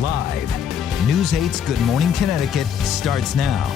Live, News 8's Good Morning Connecticut starts now.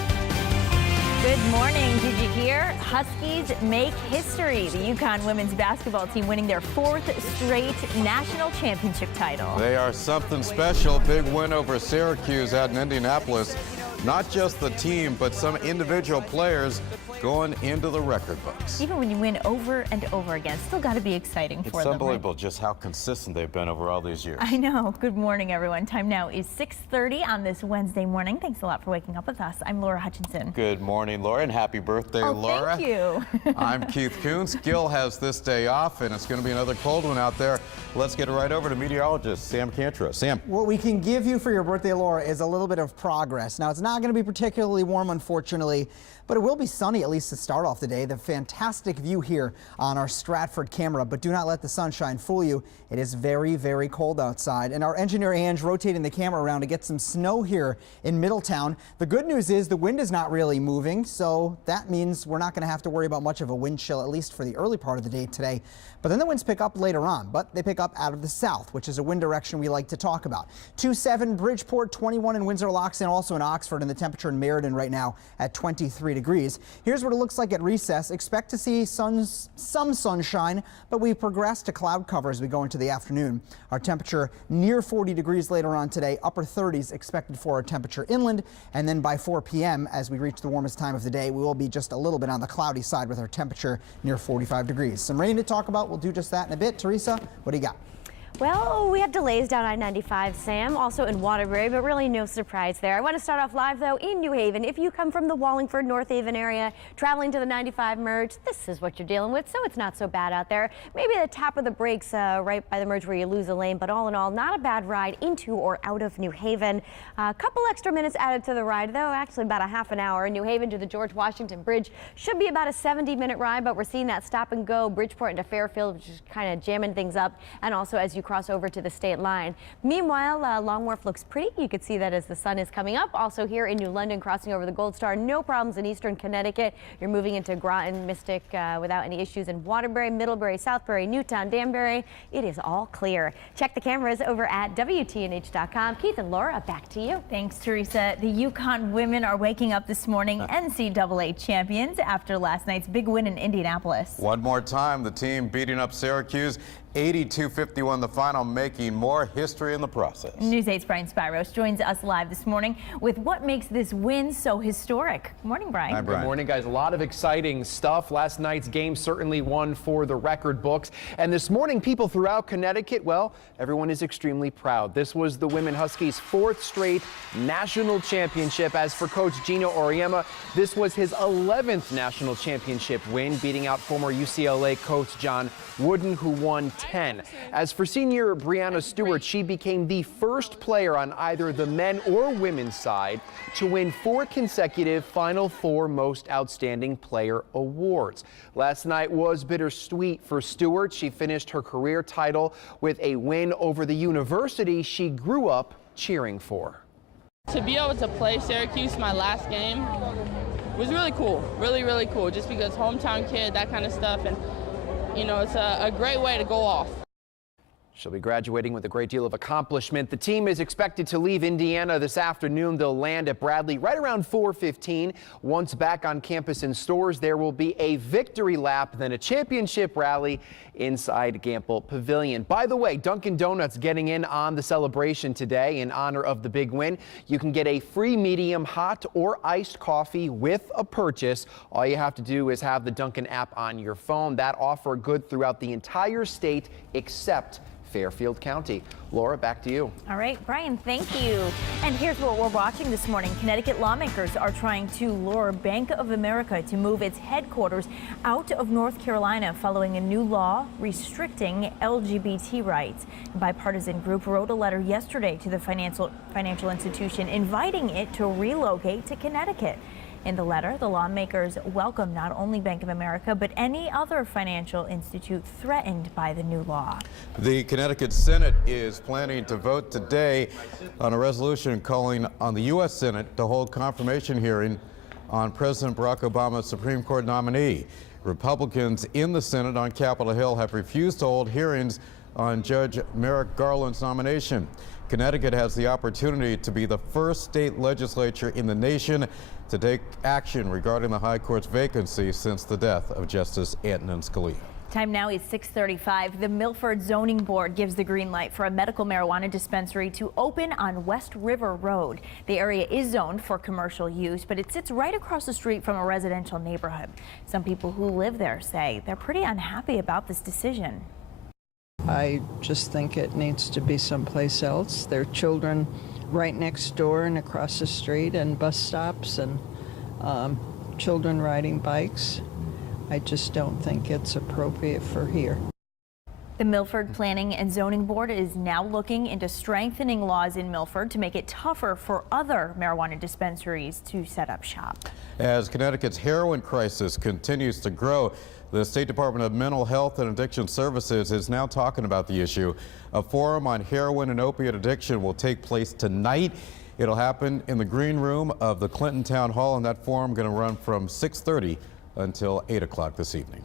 Good morning. Did you hear? Huskies make history. The UConn women's basketball team winning their 4th straight national championship title. They are something special. Big win over Syracuse out in Indianapolis. Not just the team, but some individual players going into the record books. Even when you win over and over again, still got to be exciting for them. It's unbelievable just how consistent they've been over all these years. I know. Good morning, everyone. Time now is 6:30 on this Wednesday morning. Thanks a lot for waking up with us. I'm Laura Hutchinson. Good morning, Laura, and happy birthday, Laura. Thank you. I'm Keith Coons. Gil has this day off, and it's going to be another cold one out there. Let's get right over to meteorologist Sam Cantra. Sam. What we can give you for your birthday, Laura, is a little bit of progress. Now, it's not going to be particularly warm, unfortunately, but it will be sunny, at least to start off the day. The fantastic view here on our Stratford camera, but do not let the sunshine fool you. It is very, very cold outside. And our engineer, Ange, rotating the camera around to get some snow here in Middletown. The good news is the wind is not really moving, so that means we're not going to have to worry about much of a wind chill, at least for the early part of the day today. But then the winds pick up later on, but they pick up out of the south, which is a wind direction we like to talk about. 27 Bridgeport, 21 in Windsor-Locks, and also in Oxford, and the temperature in Meriden right now at 23 degrees. Here's what it looks like at recess. Expect to see some sunshine, but we progress to cloud cover as we go into the afternoon. Our temperature near 40 degrees later on today, upper 30s expected for our temperature inland, and then by 4 p.m. as we reach the warmest time of the day, we will be just a little bit on the cloudy side with our temperature near 45 degrees. Some rain to talk about. We'll do just that in a bit. Teresa, what do you got? Well, we have delays down I-95, Sam, also in Waterbury, but really no surprise there. I want to start off live, though, in New Haven. If you come from the Wallingford, North Haven area, traveling to the 95 merge, this is what you're dealing with, so it's not so bad out there. Maybe the tap of the brakes right by the merge where you lose a lane, but all in all, not a bad ride into or out of New Haven. A couple extra minutes added to the ride, though, actually about a half an hour. New Haven to the George Washington Bridge should be about a 70-minute ride, but we're seeing that stop and go Bridgeport into Fairfield, which is kind of jamming things up, and also as you cross over to the state line. Meanwhile, Long Wharf looks pretty. You could see that as the sun is coming up. Also here in New London, crossing over the Gold Star, no problems in eastern Connecticut. You're moving into Groton, Mystic without any issues in Waterbury, Middlebury, Southbury, Newtown, Danbury. It is all clear. Check the cameras over at WTNH.com. Keith and Laura, back to you. Thanks, Teresa. The UConn women are waking up this morning NCAA champions after last night's big win in Indianapolis. One more time, the team beating up Syracuse. 82-51 the final, making more history in the process. News 8's Brian Spiros joins us live this morning with what makes this win so historic. Good morning, Brian. Hi, Brian. Good morning, guys. A lot of exciting stuff. Last night's game certainly one for the record books. And this morning, people throughout Connecticut, well, everyone is extremely proud. This was the Women Huskies' 4th straight national championship. As for Coach Gino Auriemma, this was his 11th national championship win, beating out former UCLA coach John Wooden, who won 10. As for senior Brianna Stewart, she became the first player on either the men or women's side to win 4 consecutive Final Four Most Outstanding Player awards. Last night was bittersweet for Stewart. She finished her career title with a win over the university she grew up cheering for. To be able to play Syracuse my last game was really cool, really cool, just because hometown kid, that kind of stuff, and you know, it's a great way to go off. She'll be graduating with a great deal of accomplishment. The team is expected to leave Indiana this afternoon. They'll land at Bradley right around 4:15. Once back on campus in stores, there will be a victory lap, then a championship rally inside Gamble Pavilion. By the way, Dunkin' Donuts getting in on the celebration today in honor of the big win. You can get a free medium hot or iced coffee with a purchase. All you have to do is have the Dunkin' app on your phone. That offer good throughout the entire state except Fairfield County. Laura, back to you. All right, Brian, thank you. And here's what we're watching this morning. Connecticut lawmakers are trying to lure Bank of America to move its headquarters out of North Carolina following a new law restricting LGBT rights. A bipartisan group wrote a letter yesterday to the financial institution inviting it to relocate to Connecticut. In the letter, the lawmakers welcome not only Bank of America, but any other financial institute threatened by the new law. The Connecticut Senate is planning to vote today on a resolution calling on the U.S. Senate to hold confirmation hearing on President Barack Obama's Supreme Court nominee. Republicans in the Senate on Capitol Hill have refused to hold hearings on Judge Merrick Garland's nomination. Connecticut has the opportunity to be the first state legislature in the nation to take action regarding the High Court's vacancy since the death of Justice Antonin Scalia. Time now is 6:35. The Milford Zoning Board gives the green light for a medical marijuana dispensary to open on West River Road. The area is zoned for commercial use, but it sits right across the street from a residential neighborhood. Some people who live there say they're pretty unhappy about this decision. I just think it needs to be someplace else. There are children right next door and across the street, and bus stops, and children riding bikes. I just don't think it's appropriate for here. The Milford Planning and Zoning Board is now looking into strengthening laws in Milford to make it tougher for other marijuana dispensaries to set up shop. As Connecticut's heroin crisis continues to grow, the State Department of Mental Health and Addiction Services is now talking about the issue. A forum on heroin and opiate addiction will take place tonight. It'll happen in the green room of the Clinton Town Hall, and that forum going to run from 6:30 until 8 o'clock this evening.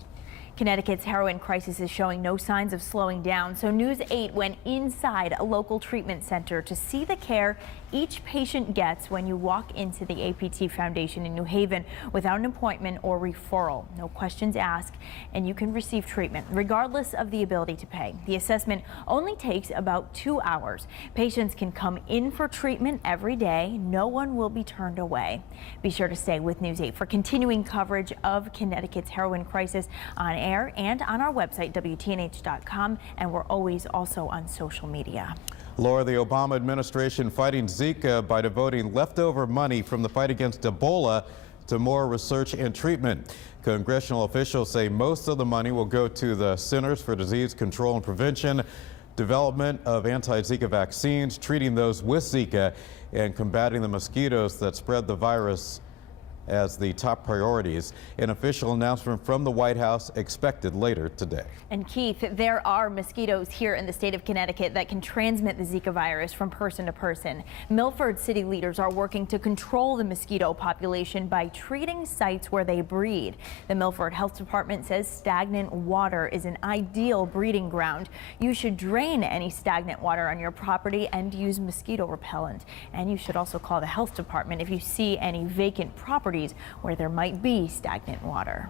Connecticut's heroin crisis is showing no signs of slowing down, so News 8 went inside a local treatment center to see the care each patient gets when you walk into the APT Foundation in New Haven without an appointment or referral. No questions asked, and you can receive treatment regardless of the ability to pay. The assessment only takes about 2 hours. Patients can come in for treatment every day. No one will be turned away. Be sure to stay with News 8 for continuing coverage of Connecticut's heroin crisis on air and on our website, WTNH.com, and we're always also on social media. Laura, the Obama administration fighting Zika by devoting leftover money from the fight against Ebola to more research and treatment. Congressional officials say most of the money will go to the Centers for Disease Control and Prevention, development of anti-Zika vaccines, treating those with Zika, and combating the mosquitoes that spread the virus as the top priorities. An official announcement from the White House expected later today. And Keith, there are mosquitoes here in the state of Connecticut that can transmit the Zika virus from person to person. Milford city leaders are working to control the mosquito population by treating sites where they breed. The Milford Health Department says stagnant water is an ideal breeding ground. You should drain any stagnant water on your property and use mosquito repellent. And you should also call the health department if you see any vacant properties where there might be stagnant water.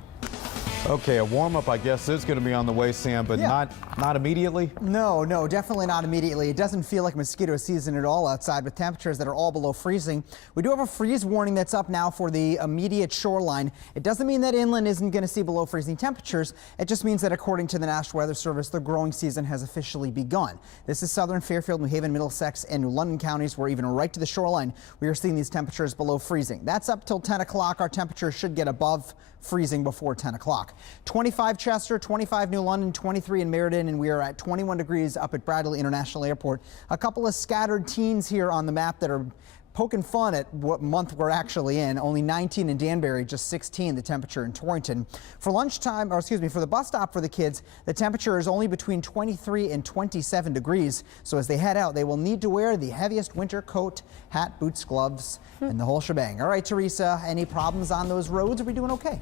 Okay, a warm-up, I guess, is going to be on the way, Sam, but not immediately? No, definitely not immediately. It doesn't feel like mosquito season at all outside with temperatures that are all below freezing. We do have a freeze warning that's up now for the immediate shoreline. It doesn't mean that inland isn't going to see below freezing temperatures. It just means that according to the National Weather Service, the growing season has officially begun. This is southern Fairfield, New Haven, Middlesex, and New London counties, where even right to the shoreline, we are seeing these temperatures below freezing. That's up till 10 o'clock. Our temperatures should get above freezing before 10 o'clock. 25 Chester, 25 New London, 23 in Meriden, and we are at 21 degrees up at Bradley International Airport. A couple of scattered teens here on the map that are poking fun at what month we're actually in. Only 19 in Danbury, just 16 the temperature in Torrington. For lunchtime, or excuse me, for the bus stop for the kids, the temperature is only between 23 and 27 degrees. So as they head out, they will need to wear the heaviest winter coat, hat, boots, gloves, and the whole shebang. All right, Teresa, any problems on those roads? Are we doing okay?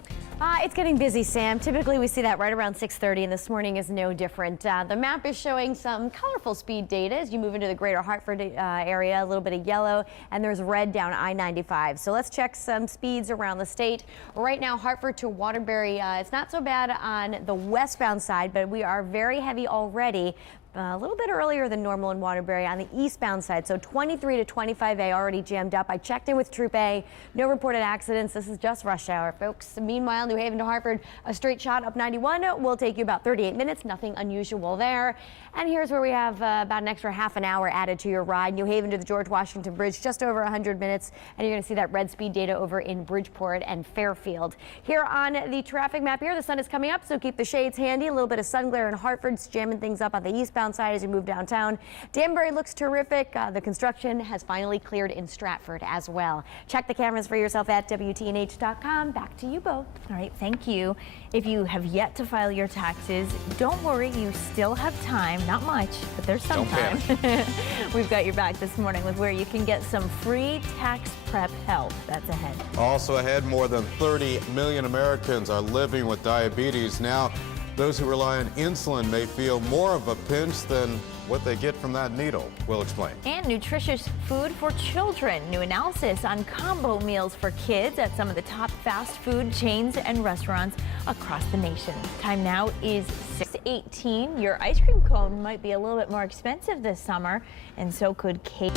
It's getting busy, Sam. Typically, we see that right around 6:30, and this morning is no different. The map is showing some colorful speed data as you move into the greater Hartford area, a little bit of yellow, and there's red down I-95. So let's check some speeds around the state. Right now, Hartford to Waterbury, it's not so bad on the westbound side, but we are very heavy already. A little bit earlier than normal in Waterbury on the eastbound side, so 23 to 25A already jammed up. I checked in with Troop A, no reported accidents. This is just rush hour, folks. Meanwhile, New Haven to Hartford, a straight shot up 91 will take you about 38 minutes. Nothing unusual there. And here's where we have about an extra half an hour added to your ride. New Haven to the George Washington Bridge, just over 100 minutes. And you're going to see that red speed data over in Bridgeport and Fairfield. Here on the traffic map here, the sun is coming up, so keep the shades handy. A little bit of sun glare in Hartford's jamming things up on the eastbound side as you move downtown. Danbury looks terrific. The construction has finally cleared in Stratford as well. Check the cameras for yourself at WTNH.com. Back to you both. All right, thank you. If you have yet to file your taxes, don't worry, you still have time. Not much, but there's some time. We've got your back this morning with where you can get some free tax prep help. That's ahead. Also ahead, more than 30 million Americans are living with diabetes. Now, Those who rely on insulin may feel more of a pinch than what they get from that needle. We'll explain. And nutritious food for children. New analysis on combo meals for kids at some of the top fast food chains and restaurants across the nation. Time now is 6:18. Your ice cream cone might be a little bit more expensive this summer, and so could cake.